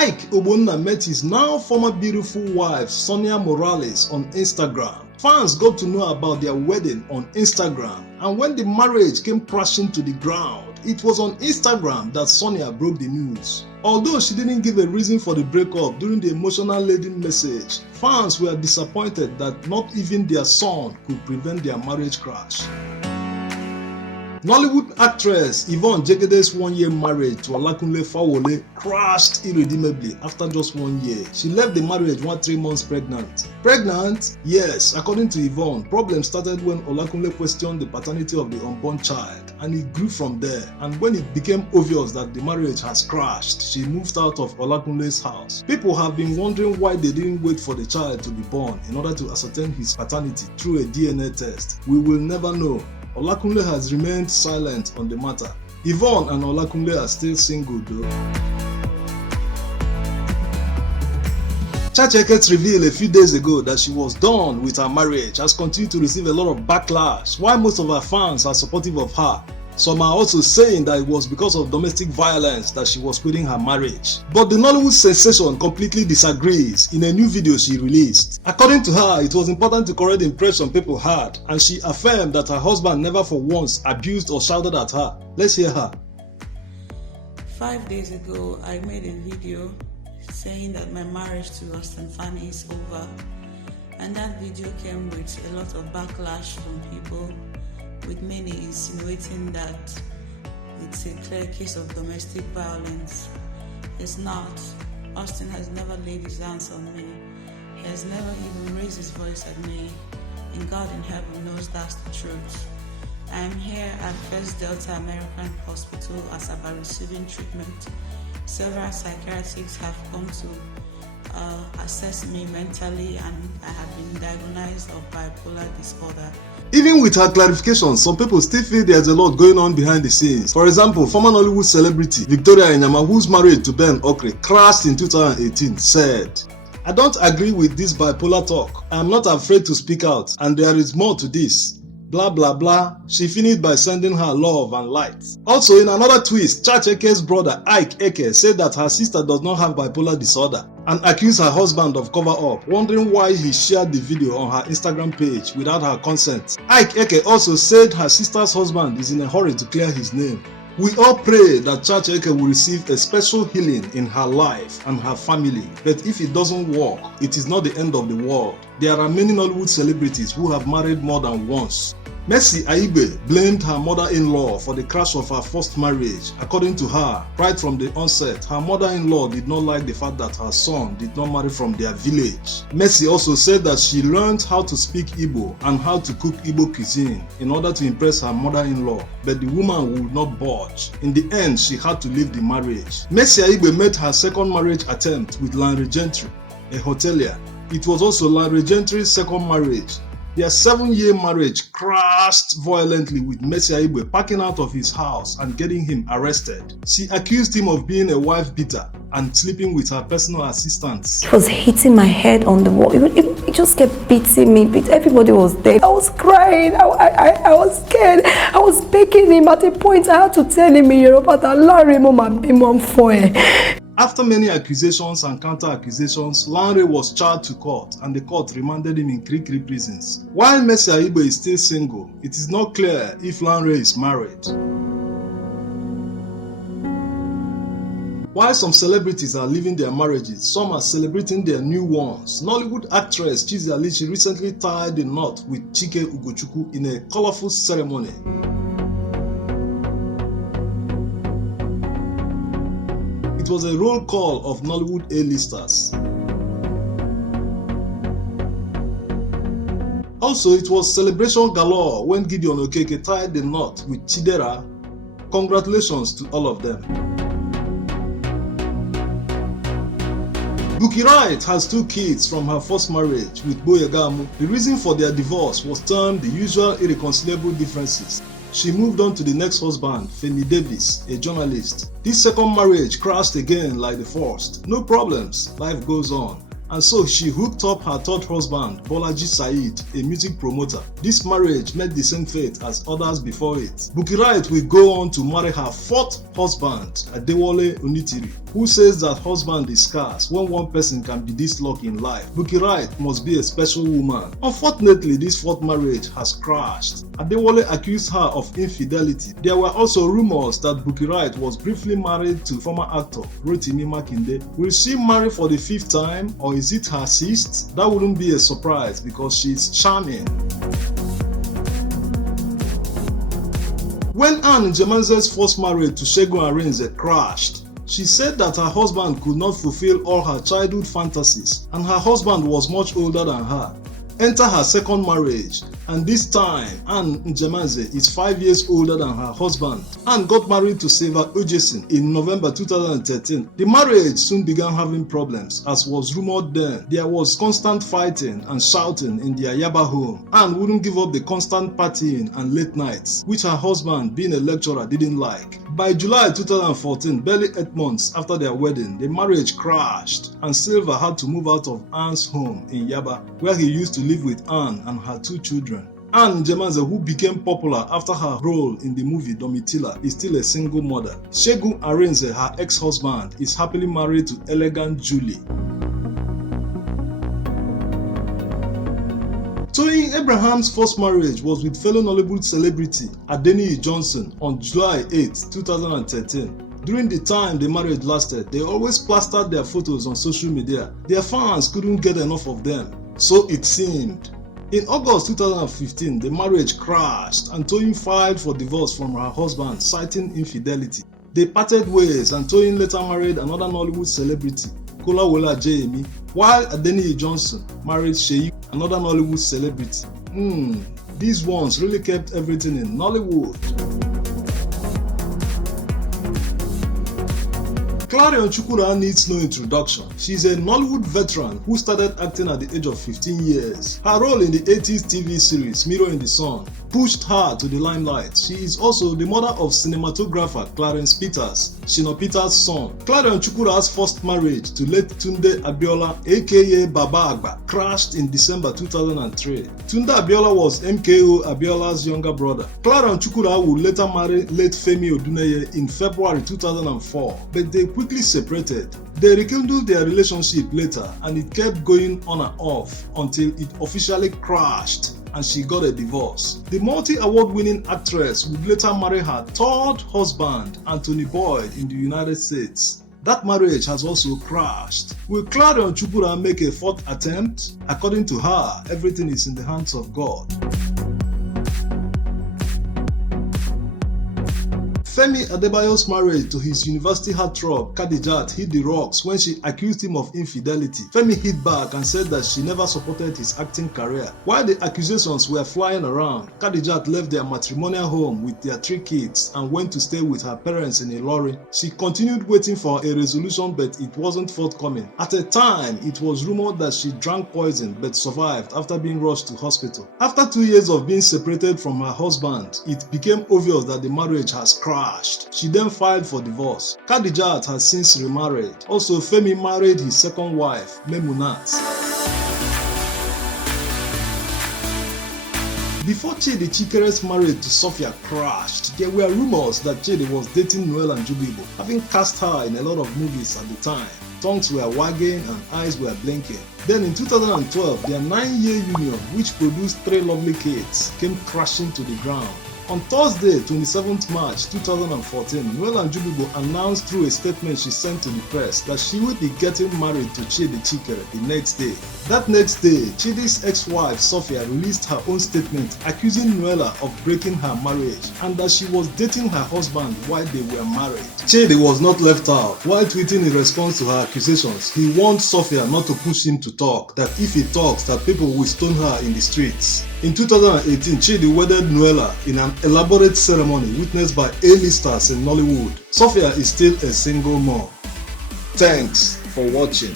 Ike Ogbonna met his now former beautiful wife Sonia Morales on Instagram. Fans got to know about their wedding on Instagram, and when the marriage came crashing to the ground, it was on Instagram that Sonia broke the news. Although she didn't give a reason for the breakup during the emotional-laden message, fans were disappointed that not even their son could prevent their marriage crash. Nollywood actress Yvonne Jegede's one-year marriage to Olakunle Fawole crashed irredeemably after just 1 year. She left the marriage 3 months pregnant. Pregnant? Yes, according to Yvonne, problems started when Olakunle questioned the paternity of the unborn child, and it grew from there. And when it became obvious that the marriage has crashed, she moved out of Olakunle's house. People have been wondering why they didn't wait for the child to be born in order to ascertain his paternity through a DNA test. We will never know. Olakunle has remained silent on the matter. Yvonne and Olakunle are still single though. Chacha Ekets revealed a few days ago that she was done with her marriage, has continued to receive a lot of backlash, while most of her fans are supportive of her. Some are also saying that it was because of domestic violence that she was quitting her marriage. But the Nollywood sensation completely disagrees in a new video she released. According to her, it was important to correct the impression people had, and she affirmed that her husband never for once abused or shouted at her. Let's hear her. 5 days ago, I made a video saying that my marriage to Austin Fanny is over, and that video came with a lot of backlash from people, with many insinuating that it's a clear case of domestic violence. It's not. Austin has never laid his hands on me. He has never even raised his voice at me. And God in heaven knows that's the truth. I am here at First Delta American Hospital as I'm receiving treatment. Several psychiatrists have come to assess me mentally, and I have been diagnosed of bipolar disorder. Even with her clarifications, some people still feel there's a lot going on behind the scenes. For example, former Nollywood celebrity Victoria Enyama, who's married to Ben Okre, crashed in 2018, said, "I don't agree with this bipolar talk. I am not afraid to speak out, and there is more to this. Blah blah blah." She finished by sending her love and light. Also, in another twist, Chacha Eke's brother Ike Eke said that her sister does not have bipolar disorder and accused her husband of cover-up, wondering why he shared the video on her Instagram page without her consent. Ike Eke also said her sister's husband is in a hurry to clear his name. We all pray that Chacha Eke will receive a special healing in her life and her family, but if it doesn't work, it is not the end of the world. There are many Nollywood celebrities who have married more than once. Messi Aibe blamed her mother-in-law for the crash of her first marriage. According to her, right from the onset, her mother-in-law did not like the fact that her son did not marry from their village. Messi also said that she learned how to speak Igbo and how to cook Igbo cuisine in order to impress her mother-in-law, but the woman would not budge. In the end, she had to leave the marriage. Messi Aibe made her second marriage attempt with Lanre Gentry, a hotelier. It was also Lanre Gentry's second marriage. Their 7-year marriage crashed violently, with Messi Aibe packing out of his house and getting him arrested. She accused him of being a wife beater and sleeping with her personal assistants. He was hitting my head on the wall. He just kept beating me. Everybody was there. I was crying. I was scared. I was begging him. At a point, I had to tell him, After many accusations and counter-accusations, Lanre was charged to court, and the court remanded him in Krikri prisons. While Messi Aibe is still single, it is not clear if Lanre is married. While some celebrities are leaving their marriages, some are celebrating their new ones. Nollywood actress Chizzy Alichi recently tied the knot with Chike Ugochukwu in a colorful ceremony. It was a roll call of Nollywood A-listers. Also, it was celebration galore when Gideon Okeke tied the knot with Chidera. Congratulations to all of them. Buki Wright has 2 kids from her first marriage with Boyegamu. The reason for their divorce was termed the usual irreconcilable differences. She moved on to the next husband, Femi Davis, a journalist. This second marriage crashed again like the first. No problems, life goes on. and so she hooked up her third husband, Bolaji Said, a music promoter. This marriage met the same fate as others before it. Bukky Wright will go on to marry her fourth husband, Adewale Onitiri, who says that husband is scarce when one person can be this lucky in life. Bukky Wright must be a special woman. Unfortunately, this fourth marriage has crashed. Adewale accused her of infidelity. There were also rumors that Bukky Wright was briefly married to former actor Rotimi Makinde. Will she marry for the fifth time, or is it her sixth? That wouldn't be a surprise because she's charming. When Anne Njemanze's first marriage to Segun Arinze crashed, she said that her husband could not fulfill all her childhood fantasies and her husband was much older than her. Enter her second marriage, and this time Anne Njemanze is 5 years older than her husband. Anne got married to Silver Ojesin in November 2013. The marriage soon began having problems, as was rumored then. There was constant fighting and shouting in their Yaba home. Anne wouldn't give up the constant partying and late nights, which her husband, being a lecturer, didn't like. By July 2014, barely 8 months after their wedding, the marriage crashed and Silver had to move out of Anne's home in Yaba, where he used to live with Anne and her 2 children. Anne Njemanze, who became popular after her role in the movie Domitila, is still a single mother. Segun Arinze, her ex-husband, is happily married to elegant Julie. Toyin Abraham's first marriage was with fellow Nollywood celebrity Adeniyi Johnson on July 8, 2013. During the time the marriage lasted, they always plastered their photos on social media. Their fans couldn't get enough of them, so it seemed. In August 2015, the marriage crashed and Toyin filed for divorce from her husband, citing infidelity. They parted ways and Toyin later married another Nollywood celebrity, Kolawole Ajayemi, while Adeniyi Johnson married Seyi, another Nollywood celebrity. These ones really kept everything in Nollywood. Clarion Chukwura needs no introduction. She's a Nollywood veteran who started acting at the age of 15 years. Her role in the 80s TV series Mirror in the Sun pushed her to the limelight. She is also the mother of cinematographer Clarence Peters, Shina Peters' son. Clarion Chukwura's first marriage to late Tunde Abiola aka Baba Agba crashed in December 2003. Tunde Abiola was MKO Abiola's younger brother. Clarion Chukwura would later marry late Femi Oduneye in February 2004, but they quickly separated. They rekindled their relationship later and it kept going on and off until it officially crashed and she got a divorce. The multi-award winning actress would later marry her third husband, Anthony Boyd, in the United States. That marriage has also crashed. Will Clarion Chukwura make a fourth attempt? According to her, everything is in the hands of God. Femi Adebayo's marriage to his university heartthrob Khadijat hit the rocks when she accused him of infidelity. Femi hit back and said that she never supported his acting career. While the accusations were flying around, Khadijat left their matrimonial home with their 3 kids and went to stay with her parents in Ilorin. She continued waiting for a resolution, but it wasn't forthcoming. At a time, it was rumored that she drank poison but survived after being rushed to hospital. After 2 years of being separated from her husband, it became obvious that the marriage has crashed. She then filed for divorce. Khadijat has since remarried. Also, Femi married his second wife, Memunat. Before Chidi Chikere's marriage to Sophia crashed, there were rumors that Chidi was dating Noel and Jubibo, having cast her in a lot of movies at the time. Tongues were wagging and eyes were blinking. Then in 2012, their 9-year union, which produced 3 lovely kids, came crashing to the ground. On Thursday, 27th March 2014, Noel and Jubibo announced through a statement she sent to the press that she would be getting married to Chidi Chikere the next day. That next day, Chidi's ex-wife Sophia released her own statement accusing Noela of breaking her marriage and that she was dating her husband while they were married. Chidi was not left out. While tweeting in response to her accusations, he warned Sophia not to push him to talk, that if he talks, that people will stone her in the streets. In 2018, Chidi wedded Noela in an elaborate ceremony witnessed by A-listers in Nollywood. Sophia is still a single mom. Thanks for watching.